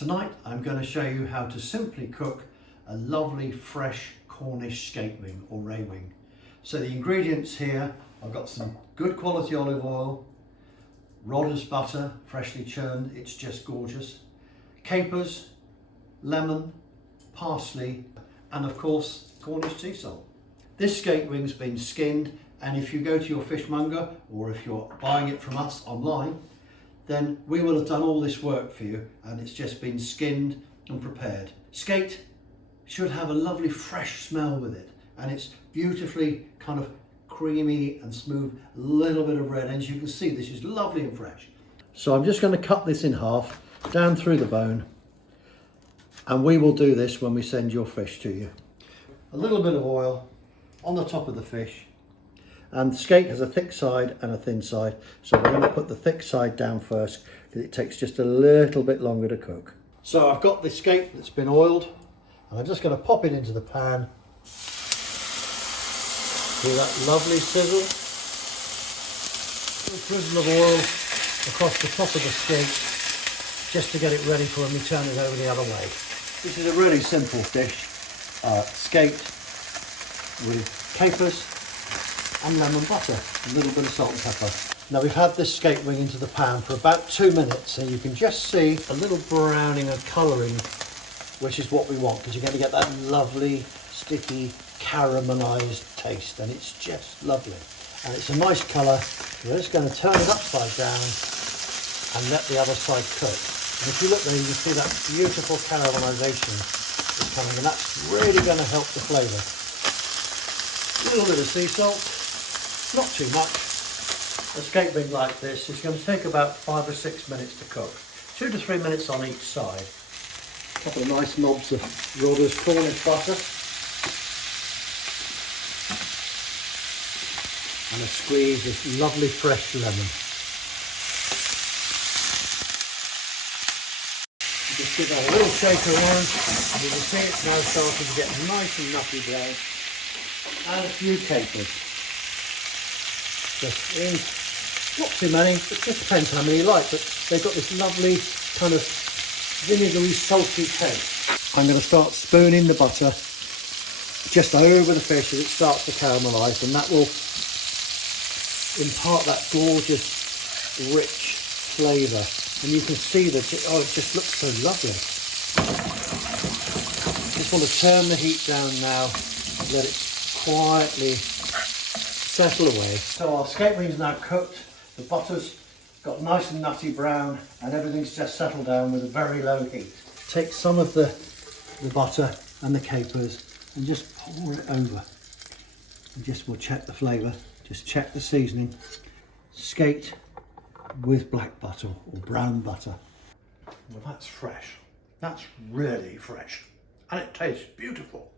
Tonight I'm going to show you how to simply cook a lovely fresh Cornish skate wing or ray wing. So the ingredients here, I've got some good quality olive oil, Rodder's butter, freshly churned, it's just gorgeous, capers, lemon, parsley, and of course Cornish sea salt. This skate wing's been skinned, and if you go to your fishmonger or if you're buying it from us online, then we will have done all this work for you, and it's just been skinned and prepared. Skate should have a lovely fresh smell with it, and it's beautifully kind of creamy and smooth, a little bit of red, and as you can see this is lovely and fresh. So I'm just going to cut this in half down through the bone, and we will do this when we send your fish to you. A little bit of oil on the top of the fish, and skate has a thick side and a thin side, so we're going to put the thick side down first because it takes just a little bit longer to cook. So I've got the skate that's been oiled, and I'm just going to pop it into the pan. See that lovely sizzle? A drizzle of oil across the top of the skate just to get it ready for when we turn it over the other way. This is a really simple dish, skate with capers and lemon butter, a little bit of salt and pepper. Now we've had this skate wing into the pan for about 2 minutes, and you can just see a little browning and colouring, which is what we want, because you're going to get that lovely, sticky, caramelised taste, and it's just lovely. And it's a nice colour. We're just going to turn it upside down and let the other side cook. And if you look there, you can see that beautiful caramelisation is coming, and that's really going to help the flavour. A little bit of sea salt, not too much. A skate wing like this is going to take about 5 or 6 minutes to cook. 2 to 3 minutes on each side. A couple of nice knobs of Rodder's Cornish butter. And a squeeze of lovely fresh lemon. Just give that a little shake around, and you can see it's now starting to get nice and nutty brown. And a few capers. Just in, not too many, it just depends how many you like, but they've got this lovely kind of vinegary, salty taste. I'm going to start spooning the butter just over the fish as it starts to caramelise, and that will impart that gorgeous, rich flavour. And you can see that, oh, it just looks so lovely. Just want to turn the heat down now, let it quietly settle away. So our skate wing's now cooked, the butter's got nice and nutty brown, and everything's just settled down with a very low heat. Take some of the butter and the capers and just pour it over. And just we'll check the flavour, just check the seasoning. Skate with black butter or brown butter. Well, that's fresh. That's really fresh. And it tastes beautiful.